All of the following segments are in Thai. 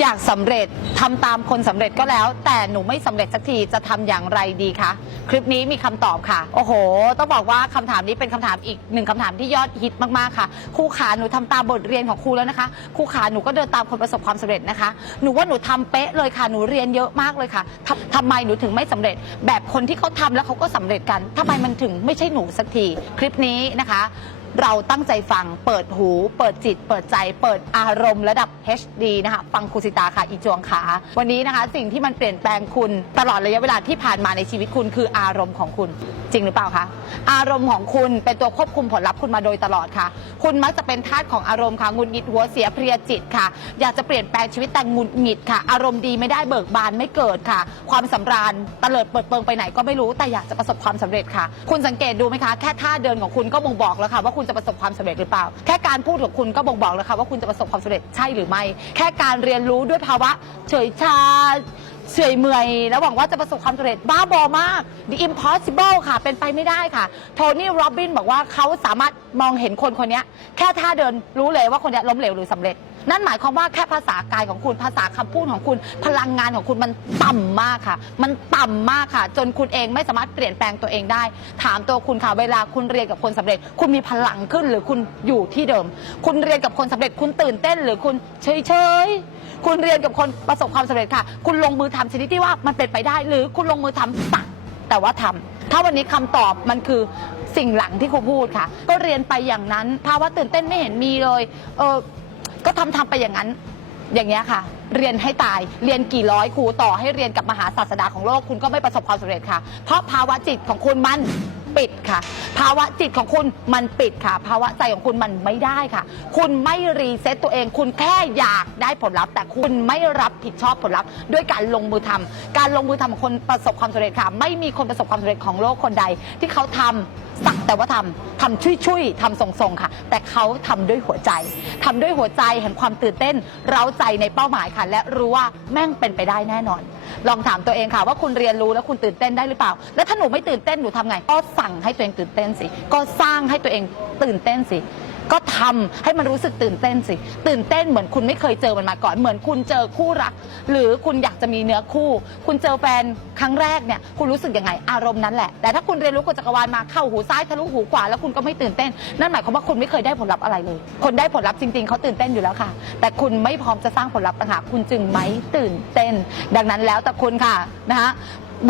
อยากสำเร็จทำตามคนสำเร็จก็แล้ว แต่หนูไม่สำเร็จสักทีจะทำอย่างไรดีคะคลิปนี้มีคำตอบค่ะ โอ้โห ต้องบอกว่าคำถามนี้เป็นคำถามอีกหนึ่งคำถามที่ยอดฮิตมากๆค่ะครูขาหนูทำตามบทเรียนของครูแล้วนะคะครูขาหนูก็เดินตามคนประสบความสำเร็จนะคะ หนูว่าหนูทำเป๊ะเลยค่ะหนูเรียนเยอะมากเลยค่ะทำทำไมหนูถึงไม่สำเร็จ แบบคนที่เขาทำแล้วเขาก็สำเร็จกันทำไมมันถึงไม่ใช่หนูสักทีคลิปนี้นะคะ เราตั้งใจฟัง เปิดหู เปิดจิต เปิดใจ เปิดอารมณ์ระดับ HD นะคะ ฟังครูสิตาค่ะ อีจวงขาวันนี้นะคะ สิ่งที่มันเปลี่ยนแปลงคุณตลอดระยะเวลาที่ผ่านมาในชีวิตคุณคืออารมณ์ของคุณ จริงหรือเปล่าคะ อารมณ์ของคุณเป็นตัวควบคุมผลลัพธ์คุณมาโดยตลอดค่ะ คุณมักจะเป็นทาสของอารมณ์ค่ะงุดหงิดหัวเสียเพลียจิตค่ะ อยากจะเปลี่ยนแปลงชีวิตแต่งุดหงิดค่ะ อารมณ์ดีไม่ได้เบิกบานไม่เกิดค่ะ ความสำราญตะเลิดเปิดเปิงไปไหนก็ไม่รู้แต่อยากจะประสบความสำเร็จค่ะ คุณสังเกตดูไหมคะแค่ท่าเดินของคุณก็บ่งบอกแล้วค่ะว่าคุณจะประสบความสำเร็จหรือเปล่า แค่การพูดของคุณก็บ่งบอกแล้วค่ะว่าคุณจะประสบความสำเร็จใช่หรือไม่ แค่การเรียนรู้ด้วยภาวะเฉยชาเฉยเมื่อย แล้วหวังว่าจะประสบความสำเร็จบ้าบอมาก The impossible ค่ะ เป็นไปไม่ได้ค่ะโทนี่โรบินบอกว่าเขาสามารถมองเห็นคนคนนี้แค่ท่าเดินรู้เลยว่าคนนี้ล้มเหลวหรือสำเร็จ นั่นหมายความว่าแค่ภาษากายของคุณภาษาคำพูดของคุณพลังงานของคุณมันต่ำมากค่ะ มันต่ำมากค่ะ จนคุณเองไม่สามารถเปลี่ยนแปลงตัวเองได้ ถามตัวคุณค่ะเวลาคุณเรียนกับคนสำเร็จ คุณมีพลังขึ้นหรือคุณอยู่ที่เดิม คุณเรียนกับคนสำเร็จคุณตื่นเต้น หรือคุณเฉยเฉยคุณเรียนกับคนประสบความสำเร็จค่ะ คุณลงมือทำชนิดที่ว่ามันเป็นไปได้ หรือคุณลงมือทำสักแต่ว่าทำถ้าวันนี้คำตอบมันคือสิ่งหลังที่ครูพูดค่ะ ก็เรียนไปอย่างนั้นภาวะตื่นเต้นไม่เห็นมีเลยเออ ก็ทำทำไปอย่างนั้นอย่างเงี้ยค่ะ เรียนให้ตายเรียนกี่ร้อยครูต่อให้เรียนกับมหาศาสดาของโลกคุณก็ไม่ประสบความสำเร็จค่ะ เพราะภาวะจิตของคุณมันปิดค่ะ ภาวะจิตของคุณมันปิดค่ะ ภาวะใจของคุณมันไม่ได้ค่ะ คุณไม่รีเซ็ตตัวเอง คุณแค่อยากได้ผลลัพธ์ แต่คุณไม่รับผิดชอบผลลัพธ์ ด้วยการลงมือทำการลงมือทำของคนประสบความสำเร็จค่ะ ไม่มีคนประสบความสำเร็จของโลกคนใด ที่เขาทำสักแต่ว่าทำทำชุยๆทำทรงๆค่ะ แต่เขาทำด้วยหัวใจทำด้วยหัวใจแห่งความตื่นเต้น เร้าใจในเป้าหมายค่ะ และรู้ว่าแม่งเป็นไปได้แน่นอน ลองถามตัวเองค่ะว่าคุณเรียนรู้แล้วคุณตื่นเต้นได้หรือเปล่า แล้วถ้าหนูไม่ตื่นเต้นหนูทำไง ก็สั่งให้ตัวเองตื่นเต้นสิ ก็สร้างให้ตัวเองตื่นเต้นสิ ก็ทำให้มันรู้สึกตื่นเต้นสิ ตื่นเต้นเหมือนคุณไม่เคยเจอมันมาก่อน เหมือนคุณเจอคู่รัก หรือคุณอยากจะมีเนื้อคู่ คุณเจอแฟนครั้งแรกเนี่ย คุณรู้สึกยังไง อารมณ์นั้นแหละ แต่ถ้าคุณเรียนรู้กฎจักรวาลมาเข้าหูซ้ายทะลุหูขวาแล้วคุณก็ไม่ตื่นเต้น นั่นหมายความว่าคุณไม่เคยได้ผลลัพธ์อะไรเลย คนได้ผลลัพธ์จริงๆเขาตื่นเต้นอยู่แล้วค่ะ แต่คุณไม่พร้อมจะสร้างผลลัพธ์ต่างหากคุณจึงไม่ตื่นเต้น ดังนั้นแล้วแต่คุณค่ะนะคะ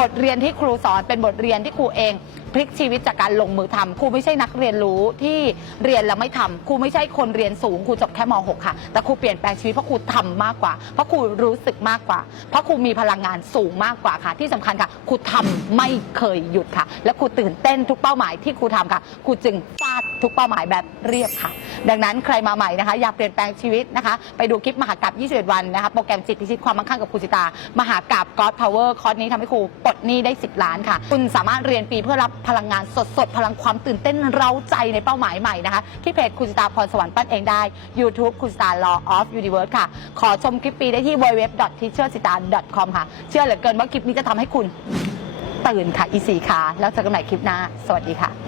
บทเรียนที่ครูสอนเป็นบทเรียนที่ครูเองพลิกชีวิตจากการลงมือทำครูไม่ใช่นักเรียนรู้ที่เรียนแล้วไม่ทำครูไม่ใช่คนเรียนสูงครูจบแค่ม .6 ค่ะ แต่ครูเปลี่ยนแปลงชีวิตเพราะครูทำมากกว่า เพราะครูรู้สึกมากกว่า เพราะครูมีพลังงานสูงมากกว่าค่ะ ที่สำคัญค่ะครูทำไม่เคยหยุดค่ะ และครูตื่นเต้นทุกเป้าหมายที่ครูทำค่ะครูจึงฟาดทุกเป้าหมายแบบเรียบค่ะ ดังนั้นใครมาใหม่นะคะ อยากเปลี่ยนแปลงชีวิตนะคะ ไปดูคลิปมหากราบ21 วันนะคะโปรแกรมจิตพิชิตความมั่งคั่งกับครูสิตามหากราบ God Power คอร์สนี้ทำให้ครูปลดหนี้ได้ 10 ล้านค่ะ คุณสามารถเรียนฟรีเพื่อรับพลังงานสดๆ พลังความตื่นเต้นเร้าใจในเป้าหมายใหม่นะคะ ที่เพจคุณสิตาพรสวรรค์ปั้นเองได้ YouTube คุณสิตา Law of Universe ค่ะ ขอชมคลิปฟรีได้ที่ www.teachersita.com ค่ะ เชื่อเหลือเกินว่าคลิปนี้จะทำให้คุณตื่นค่ะอีสีค่ะ แล้วเจอกันใหม่คลิปหน้า สวัสดีค่ะ